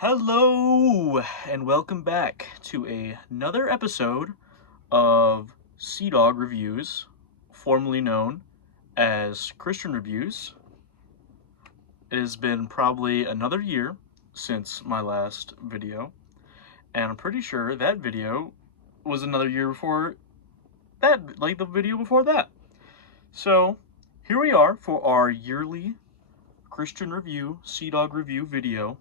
Hello and welcome back to another episode of Seadog Reviews, formerly known as Christian Reviews. It has been probably another year since my last video, and I'm pretty sure that video was another year before that, like the video before that. So here we are for our yearly Christian Review, Seadog Review video.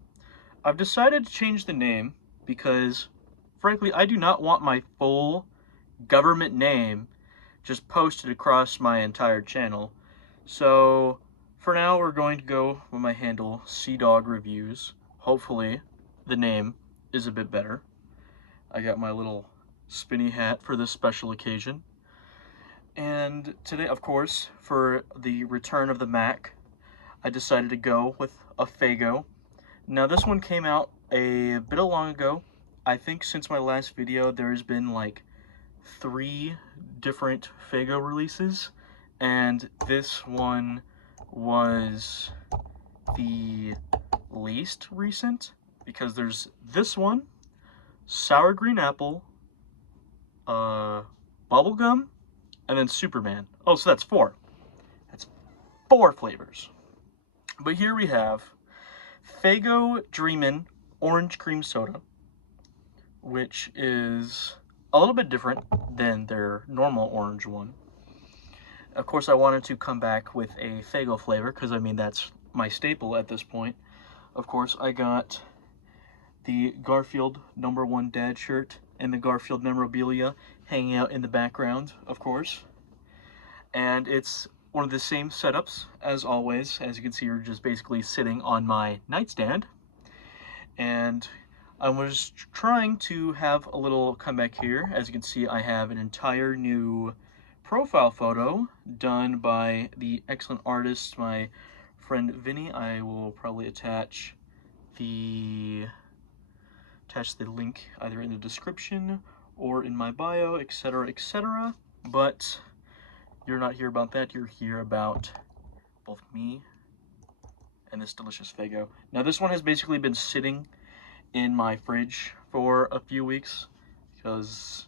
I've decided to change the name because, frankly, I do not want my full government name just posted across my entire channel. So, for now, we're going to go with my handle, Seadog Reviews. Hopefully, the name is a bit better. I got my little spinny hat for this special occasion. And today, of course, for the return of the Mac, I decided to go with a Faygo. Now this one came out a bit long ago. I think since my last video there's been like 3 different Faygo releases, and this one was the least recent because there's this one, sour green apple, bubblegum, and then Superman. Oh, so that's 4. That's 4 flavors. But here we have Faygo Dreamin' Orange Cream Soda, which is a little bit different than their normal orange one. Of course, I wanted to come back with a Faygo flavor, because I mean that's my staple at this point. Of course, I got the Garfield #1 dad shirt and the Garfield memorabilia hanging out in the background, of course. And it's one of the same setups as always. As you can see, you're just basically sitting on my nightstand, and I was trying to have a little comeback here. As you can see, I have an entire new profile photo done by the excellent artist, my friend Vinny. I will probably attach the link either in the description or in my bio, etc., etc. But you're not here about that, you're here about both me and this delicious Faygo. Now this one has basically been sitting in my fridge for a few weeks because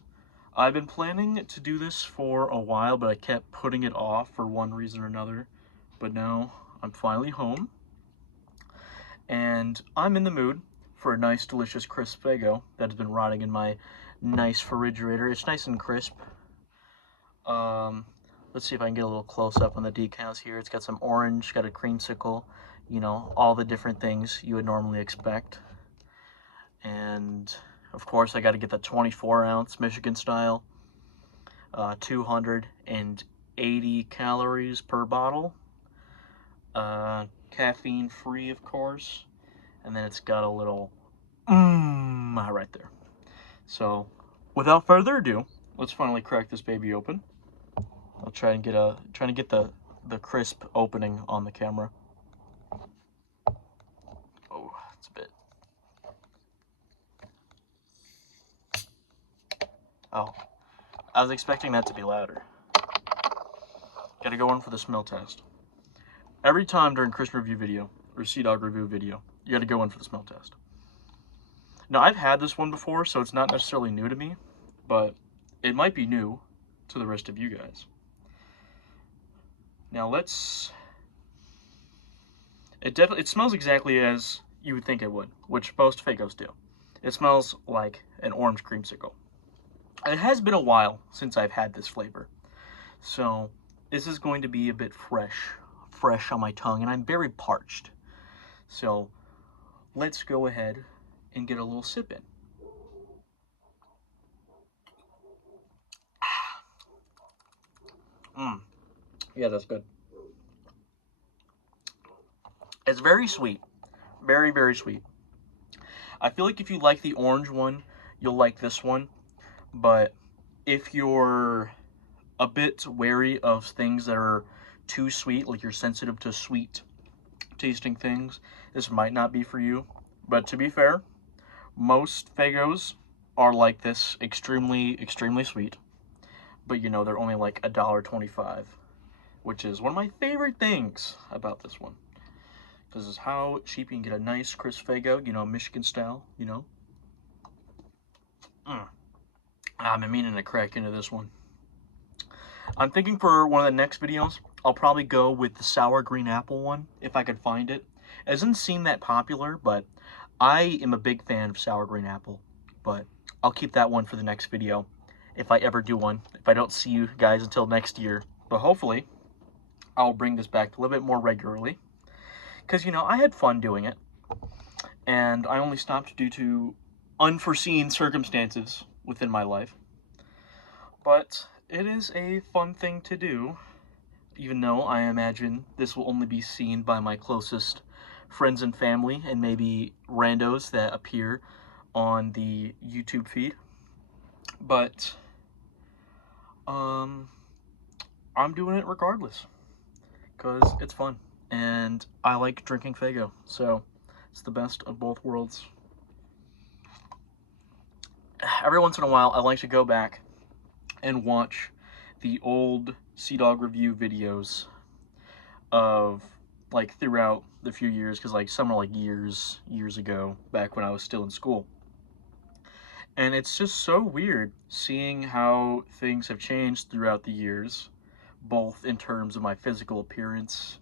I've been planning to do this for a while, but I kept putting it off for one reason or another. But now I'm finally home, and I'm in the mood for a nice, delicious, crisp Faygo that has been rotting in my nice refrigerator. It's nice and crisp. Let's see if I can get a little close-up on the decals here. It's got some orange, got a creamsicle, you know, all the different things you would normally expect. And, of course, I got to get the 24-ounce Michigan style, 280 calories per bottle, caffeine-free, of course, and then it's got a little right there. So, without further ado, let's finally crack this baby open. I'll try and get the crisp opening on the camera. Oh, it's a bit. Oh, I was expecting that to be louder. Gotta go in for the smell test. Every time during Christian review video or Seadog review video, you gotta go in for the smell test. Now I've had this one before, so it's not necessarily new to me, but it might be new to the rest of you guys. Now it smells exactly as you would think it would, which most Faygos do. It smells like an orange creamsicle. It has been a while since I've had this flavor, so this is going to be a bit fresh on my tongue, and I'm very parched. So let's go ahead and get a little sip in. Yeah, that's good. It's very sweet. Very, very sweet. I feel like if you like the orange one, you'll like this one. But if you're a bit wary of things that are too sweet, like you're sensitive to sweet tasting things, this might not be for you. But to be fair, most Faygos are like this, extremely, extremely sweet. But you know, they're only like $1.25, which is one of my favorite things about this one. This is how cheap you can get a nice crisp Faygo, you know, Michigan style, you know. I've been meaning to crack into this one. I'm thinking for one of the next videos, I'll probably go with the sour green apple one, if I could find it. It doesn't seem that popular, but I am a big fan of sour green apple. But I'll keep that one for the next video, if I ever do one, if I don't see you guys until next year. But hopefully, I'll bring this back a little bit more regularly. Because, you know, I had fun doing it. And I only stopped due to unforeseen circumstances within my life. But it is a fun thing to do, even though I imagine this will only be seen by my closest friends and family and maybe randos that appear on the YouTube feed. But I'm doing it regardless because it's fun and I like drinking Faygo, so it's the best of both worlds. Every once in a while, I like to go back and watch the old Seadog review videos of, like, throughout the few years, because, like, some are, like, years ago, back when I was still in school. And it's just so weird seeing how things have changed throughout the years, both in terms of my physical appearance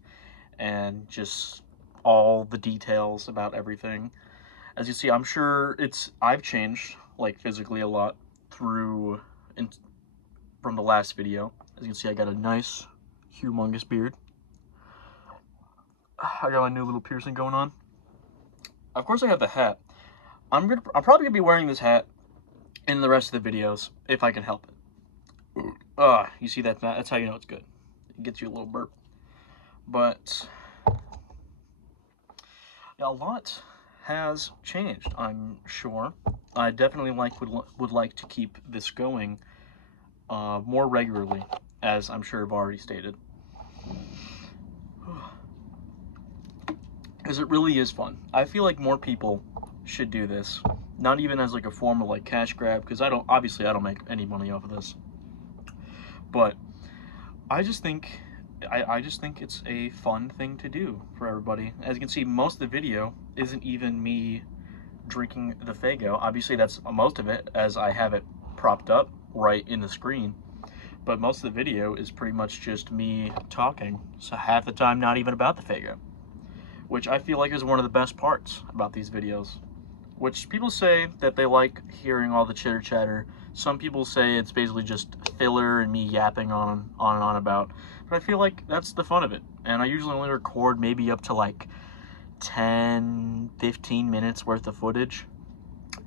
and just all the details about everything. As you see, I'm sure I've changed, like, physically a lot from the last video. As you can see, I got a nice, humongous beard. I got my new little piercing going on. Of course, I have the hat. I'm probably gonna be wearing this hat in the rest of the videos if I can help it. You see that? That's how you know it's good. It gets you a little burp. But yeah, a lot has changed, I'm sure. I definitely would like to keep this going more regularly, as I'm sure I've already stated. Because it really is fun. I feel like more people should do this. Not even as like a form of like cash grab, because obviously I don't make any money off of this. But I just think it's a fun thing to do for everybody. As you can see, most of the video isn't even me drinking the Faygo. Obviously that's most of it, as I have it propped up right in the screen. But most of the video is pretty much just me talking. So half the time not even about the Faygo, which I feel like is one of the best parts about these videos. Which people say that they like hearing all the chitter chatter. Some people say it's basically just filler and me yapping on and on about. But I feel like that's the fun of it. And I usually only record maybe up to like 10, 15 minutes worth of footage.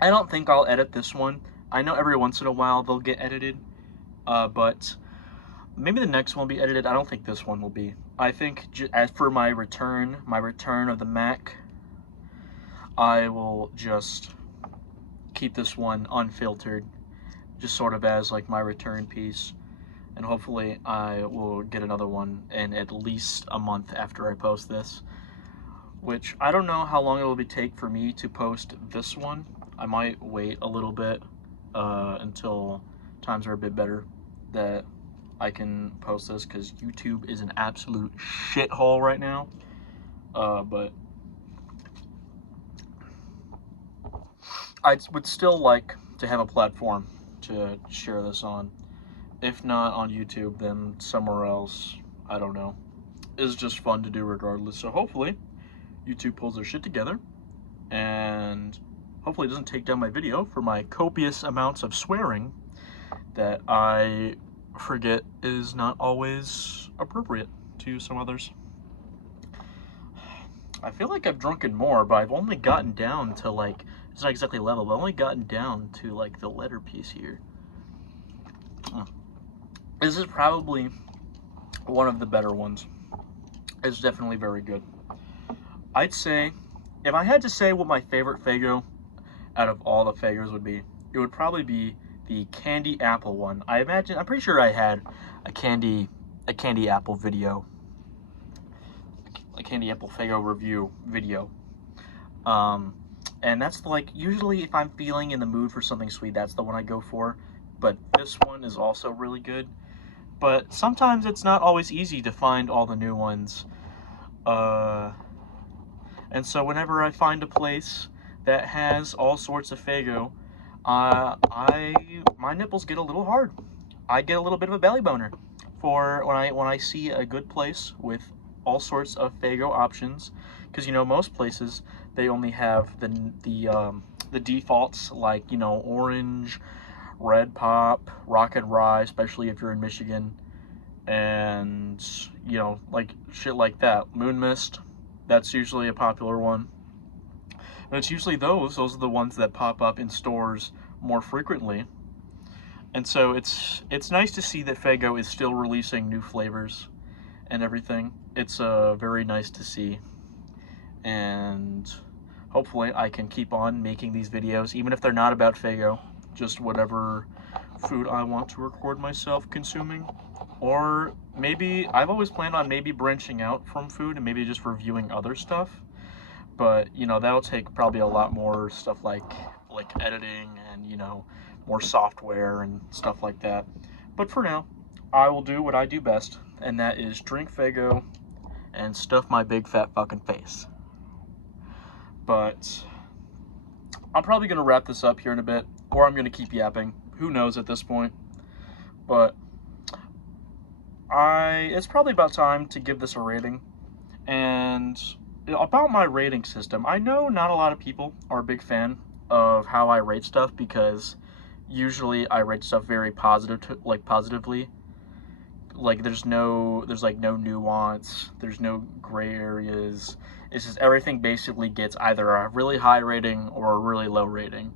I don't think I'll edit this one. I know every once in a while they'll get edited. But maybe the next one will be edited. I don't think this one will be. I think as for my return of the Mac, I will just keep this one unfiltered, just sort of as like my return piece. And hopefully I will get another one in at least a month after I post this, which I don't know how long it will take for me to post this one. I might wait a little bit until times are a bit better that I can post this, because YouTube is an absolute shithole right now. But I would still like to have a platform to share this on. If not on YouTube, then somewhere else. I don't know. It's just fun to do regardless. So hopefully YouTube pulls their shit together, and hopefully it doesn't take down my video for my copious amounts of swearing that I forget is not always appropriate to some others. I feel like I've drunken more, but I've only gotten down to like, it's not exactly level, but I've only gotten down to like the letter piece here. This is probably one of the better ones. It's definitely very good. I'd say, if I had to say what my favorite Faygo out of all the Faygos would be, it would probably be the candy apple one. I'm pretty sure I had a candy apple video, a candy apple Faygo review video. And that's like, usually if I'm feeling in the mood for something sweet, that's the one I go for. But this one is also really good. But sometimes it's not always easy to find all the new ones. And so whenever I find a place that has all sorts of Faygo, my nipples get a little hard. I get a little bit of a belly boner for when I see a good place with all sorts of Faygo options, because you know most places they only have the defaults, like, you know, orange, red pop, rocket rye, especially if you're in Michigan, and you know, like shit like that. Moon mist, that's usually a popular one. But it's usually those are the ones that pop up in stores more frequently. And so it's nice to see that Faygo is still releasing new flavors and everything. It's very nice to see. And hopefully I can keep on making these videos, even if they're not about Faygo, just whatever food I want to record myself consuming. Or maybe, I've always planned on maybe branching out from food and maybe just reviewing other stuff. But, you know, that'll take probably a lot more stuff like editing and, you know, more software and stuff like that. But for now, I will do what I do best, and that is drink Faygo and stuff my big fat fucking face. But I'm probably going to wrap this up here in a bit, or I'm going to keep yapping. Who knows at this point. But it's probably about time to give this a rating. And about my rating system, I know not a lot of people are a big fan of how I rate stuff, because usually I rate stuff very positively. Like there's no nuance, there's no gray areas. It's just everything basically gets either a really high rating or a really low rating,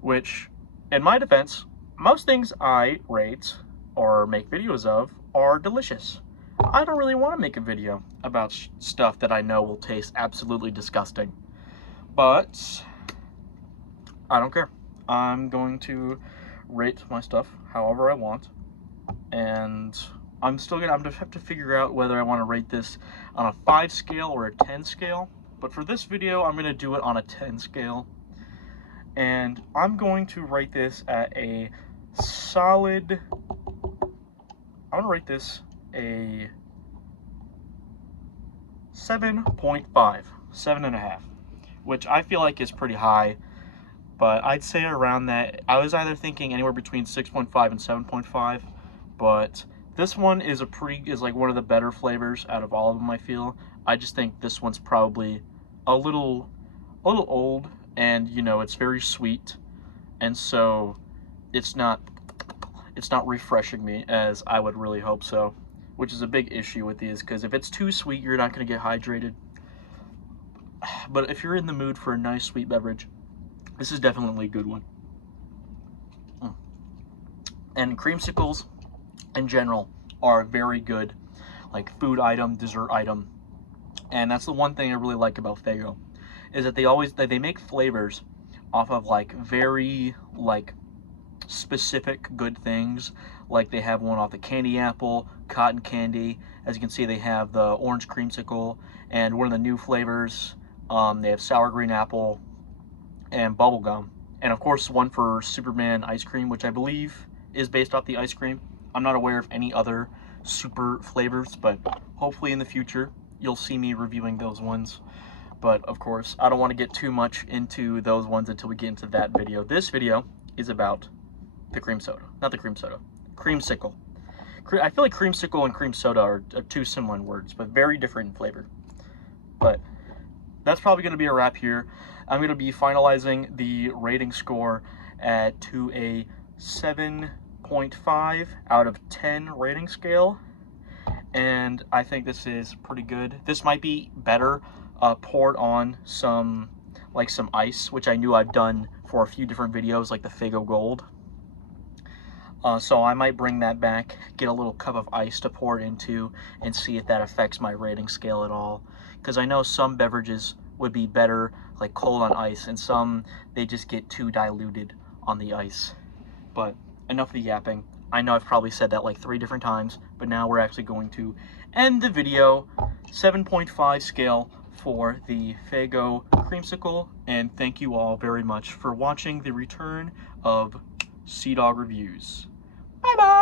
which, in my defense, most things I rate or make videos of are delicious. I don't really want to make a video about stuff that I know will taste absolutely disgusting. But I don't care. I'm going to rate my stuff however I want. And I'm gonna have to figure out whether I want to rate this on a 5 scale or a 10 scale. But for this video, I'm gonna do it on a 10 scale. And I'm going to rate this at a solid, I'm gonna rate this a 7.5, 7.5, which I feel like is pretty high, but I'd say around that. I was either thinking anywhere between 6.5 and 7.5, but this one is like one of the better flavors out of all of them, I feel. I just think this one's probably a little old, and you know, it's very sweet, and so it's not refreshing me as I would really hope so, which is a big issue with these, because if it's too sweet, you're not going to get hydrated. But if you're in the mood for a nice sweet beverage, this is definitely a good one. And creamsicles in general are very good, like food item, dessert item. And that's the one thing I really like about Faygo, is that they make flavors off of like very like specific good things. Like they have one off the candy apple, cotton candy. As you can see, they have the orange creamsicle, and one of the new flavors, they have sour green apple and bubblegum. And of course, one for Superman ice cream, which I believe is based off the ice cream. I'm not aware of any other super flavors, but hopefully in the future you'll see me reviewing those ones. But of course, I don't want to get too much into those ones until we get into that video. This video is about the cream soda. Not the cream soda. Creamsicle. I feel like creamsicle and cream soda are two similar words, but very different in flavor. But that's probably going to be a wrap here. I'm going to be finalizing the rating score to a 7.5 out of 10 rating scale. And I think this is pretty good. This might be better poured on some ice, which I knew I've done for a few different videos, like the Faygo Gold. So I might bring that back, get a little cup of ice to pour it into, and see if that affects my rating scale at all. Because I know some beverages would be better like cold on ice, and some they just get too diluted on the ice. But enough of the yapping. I know I've probably said that like 3 different times, but now we're actually going to end the video. 7.5 scale for the Faygo Creamsicle, and thank you all very much for watching the return of Seadog Reviews. Bye-bye!